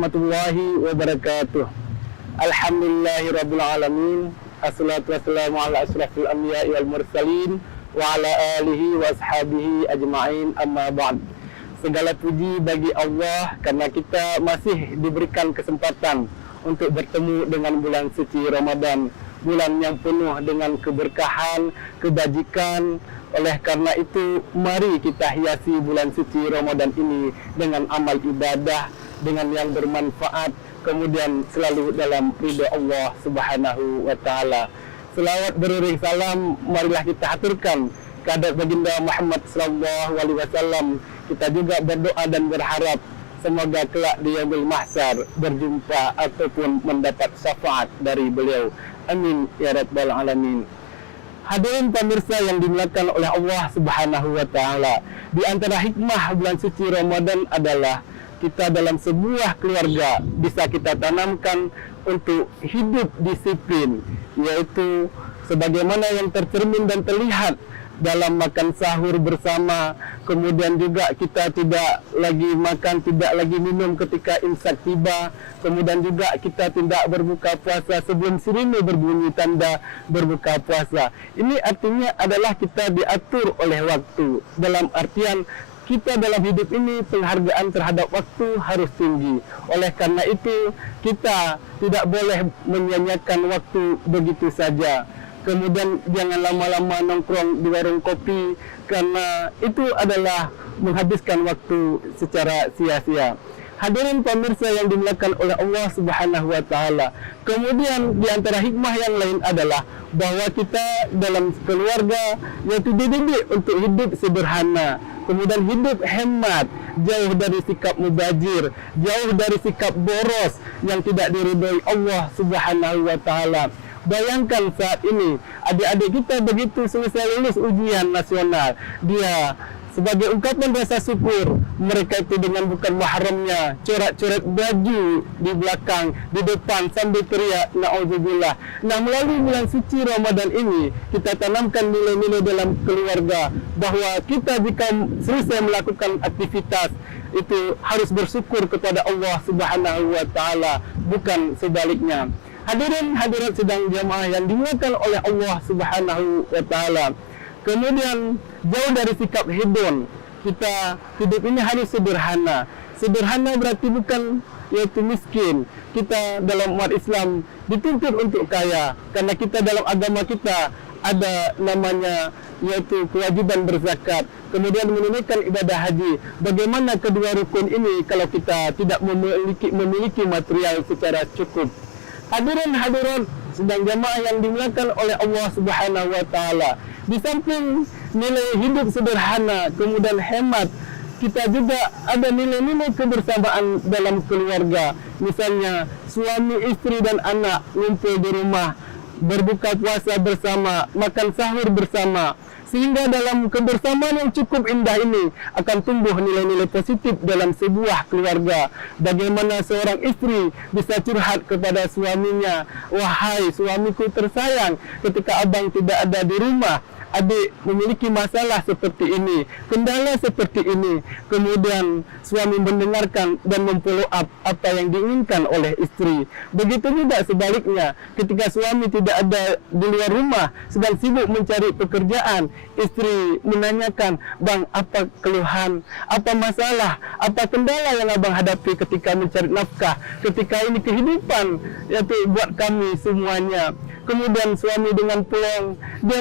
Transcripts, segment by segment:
warahmatullahi wabarakatuh. Alhamdulillahirabbil alamin. Assalatu wassalamu ala asyrafil anbiya'i wal mursalin wa ala alihi wa ashabihi ajma'in, amma ba'd. Segala puji bagi Allah karena kita masih diberikan kesempatan untuk bertemu dengan bulan suci Ramadan, bulan yang penuh dengan keberkahan, kebajikan. Oleh karena itu, mari kita hiasi bulan suci Ramadan ini dengan amal ibadah, dengan yang bermanfaat, kemudian selalu dalam ridha Allah Subhanahu wa taala. Selawat beriring salam marilah kita aturkan kepada baginda Muhammad sallallahu alaihi wasallam. Kita juga berdoa dan berharap semoga kelak di yaumul mahsyar berjumpa ataupun mendapat syafaat dari beliau. Amin ya rabbal alamin. Hadirin pemirsa yang dimuliakan oleh Allah Subhanahu wa taala, di antara hikmah bulan suci Ramadan adalah kita dalam sebuah keluarga bisa kita tanamkan untuk hidup disiplin, yaitu sebagaimana yang tercermin dan terlihat dalam makan sahur bersama, kemudian juga kita tidak lagi makan, tidak lagi minum ketika imsak tiba, kemudian juga kita tidak berbuka puasa sebelum sirine berbunyi tanda berbuka puasa. Ini artinya adalah kita diatur oleh waktu, dalam artian kita dalam hidup ini penghargaan terhadap waktu harus tinggi. Oleh karena itu kita tidak boleh menyia-nyiakan waktu begitu saja. Kemudian jangan lama-lama nongkrong di warung kopi, karena itu adalah menghabiskan waktu secara sia-sia. Hadirin pemirsa yang dimuliakan oleh Allah Subhanahu wa taala. Kemudian di antara hikmah yang lain adalah bahwa kita dalam keluarga yaitu dididik untuk hidup sederhana, kemudian hidup hemat, jauh dari sikap mubazir, jauh dari sikap boros yang tidak diridhoi Allah Subhanahu wa taala. Bayangkan saat ini adik-adik kita begitu selesai lulus ujian nasional, dia sebagai ungkapan rasa syukur, mereka itu dengan bukan mahramnya coret-coret baju di belakang, di depan sambil teriak na'udzubillah. Nah, melalui bulan suci Ramadan ini kita tanamkan nilai-nilai dalam keluarga bahwa kita jika selesai melakukan aktivitas itu harus bersyukur kepada Allah Subhanahu wa taala, bukan sebaliknya. Hadirin hadirat sedang jamaah yang dimuliakan oleh Allah Subhanahu wa taala. Kemudian jauh dari sikap hedon. Kita hidup ini harus sederhana. Sederhana berarti bukan yaitu miskin. Kita dalam umat Islam dituntut untuk kaya, karena kita dalam agama kita ada namanya yaitu kewajiban berzakat, kemudian menunaikan ibadah haji. Bagaimana kedua rukun ini kalau kita tidak memiliki material secara cukup? Hadirin hadirat sedang jamaah yang dimuliakan oleh Allah Subhanahu wa taala. Di samping nilai hidup sederhana, kemudian hemat, kita juga ada nilai-nilai kebersamaan dalam keluarga. Misalnya suami, istri dan anak ngumpul di rumah, berbuka puasa bersama, makan sahur bersama. Sehingga dalam kebersamaan yang cukup indah ini akan tumbuh nilai-nilai positif dalam sebuah keluarga. Bagaimana seorang istri bisa curhat kepada suaminya, "Wahai suamiku tersayang, ketika abang tidak ada di rumah, adik memiliki masalah seperti ini, kendala seperti ini." Kemudian suami mendengarkan dan memfollow up apa yang diinginkan oleh istri. Begitu juga sebaliknya, ketika suami tidak ada di luar rumah, sedang sibuk mencari pekerjaan, istri menanyakan, "Bang, apa keluhan, apa masalah, apa kendala yang abang hadapi ketika mencari nafkah, ketika ini kehidupan yaitu buat kami semuanya." Kemudian suami dengan pulang, dia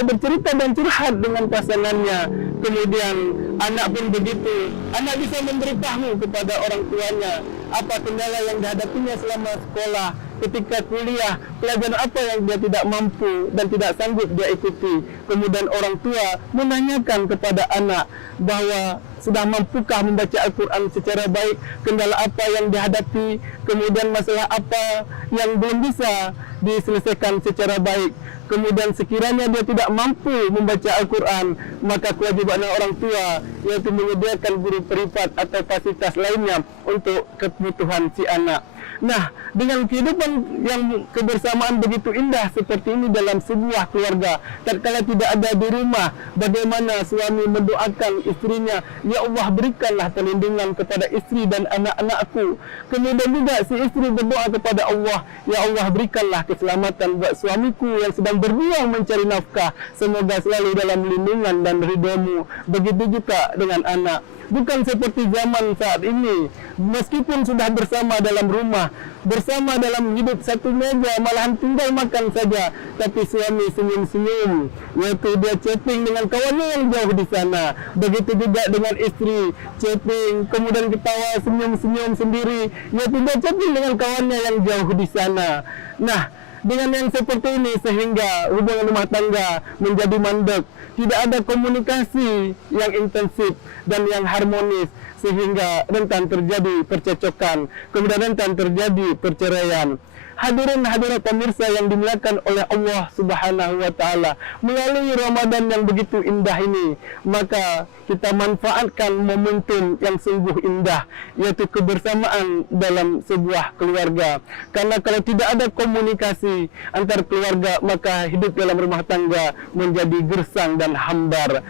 bercerita dan curhat dengan pasangannya. Kemudian anak pun begitu, anak bisa memberitahu kepada orang tuanya apa kendala yang dihadapinya selama sekolah, ketika kuliah, pelajaran apa yang dia tidak mampu dan tidak sanggup dia ikuti. Kemudian orang tua menanyakan kepada anak bahwa sudah mampukah membaca Al-Quran secara baik, kendala apa yang dihadapi, kemudian masalah apa yang belum bisa diselesaikan secara baik. Kemudian sekiranya dia tidak mampu membaca Al-Quran, maka kewajiban orang tua yaitu menyediakan guru privat atau fasilitas lainnya untuk kebutuhan si anak. Nah, dengan kehidupan yang kebersamaan begitu indah seperti ini dalam sebuah keluarga, tatkala tidak ada di rumah, bagaimana suami mendoakan istrinya, ya Allah berikanlah perlindungan kepada istri dan anak-anakku. Kemudian juga si istri berdoa kepada Allah, ya Allah berikanlah keselamatan buat suamiku yang sedang berjuang mencari nafkah, semoga selalu dalam lindungan dan ridha-Mu. Begitu juga dengan anak. Bukan seperti zaman saat ini, meskipun sudah bersama dalam rumah, bersama dalam hidup satu meja, malahan tinggal makan saja, tapi suami senyum-senyum, yaitu dia chatting dengan kawannya yang jauh di sana. Begitu juga dengan istri, chatting, kemudian ketawa senyum-senyum sendiri, yaitu dia chatting dengan kawannya yang jauh di sana. Nah, dengan yang seperti ini sehingga hubungan rumah tangga menjadi mandek, tidak ada komunikasi yang intensif dan yang harmonis, sehingga rentan terjadi percecokan, kemudian rentan terjadi perceraian. Hadirin hadirat pemirsa yang dimuliakan oleh Allah Subhanahu wa taala, melalui Ramadan yang begitu indah ini, maka kita manfaatkan momentum yang sungguh indah, yaitu kebersamaan dalam sebuah keluarga. Karena kalau tidak ada komunikasi antar keluarga, maka hidup dalam rumah tangga menjadi gersang dan hambar.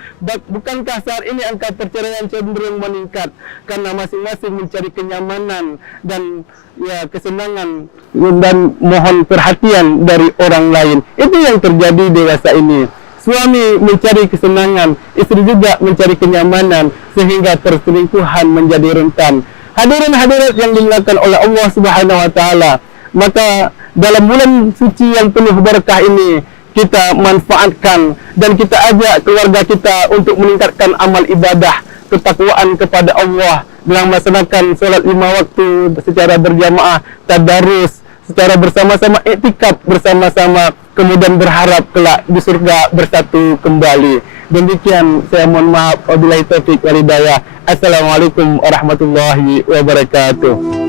Bukankah saat ini angka perceraian cenderung meningkat karena masing-masing mencari kenyamanan dan kesenangan dan mohon perhatian dari orang lain. Itu yang terjadi dewasa ini. Suami mencari kesenangan, istri juga mencari kenyamanan, sehingga perselingkuhan menjadi rentan. Hadirin hadirat yang dimuliakan oleh Allah Subhanahu wa taala, maka dalam bulan suci yang penuh berkah ini, kita manfaatkan dan kita ajak keluarga kita untuk meningkatkan amal ibadah, ketakwaan kepada Allah dengan melaksanakan solat 5 waktu secara berjamaah, tadarus secara bersama-sama, iktikaf bersama-sama, kemudian berharap kelak di surga bersatu kembali. Demikian, saya mohon maaf. Wabillahi taufiq wal hidayah. Assalamualaikum warahmatullahi wabarakatuh.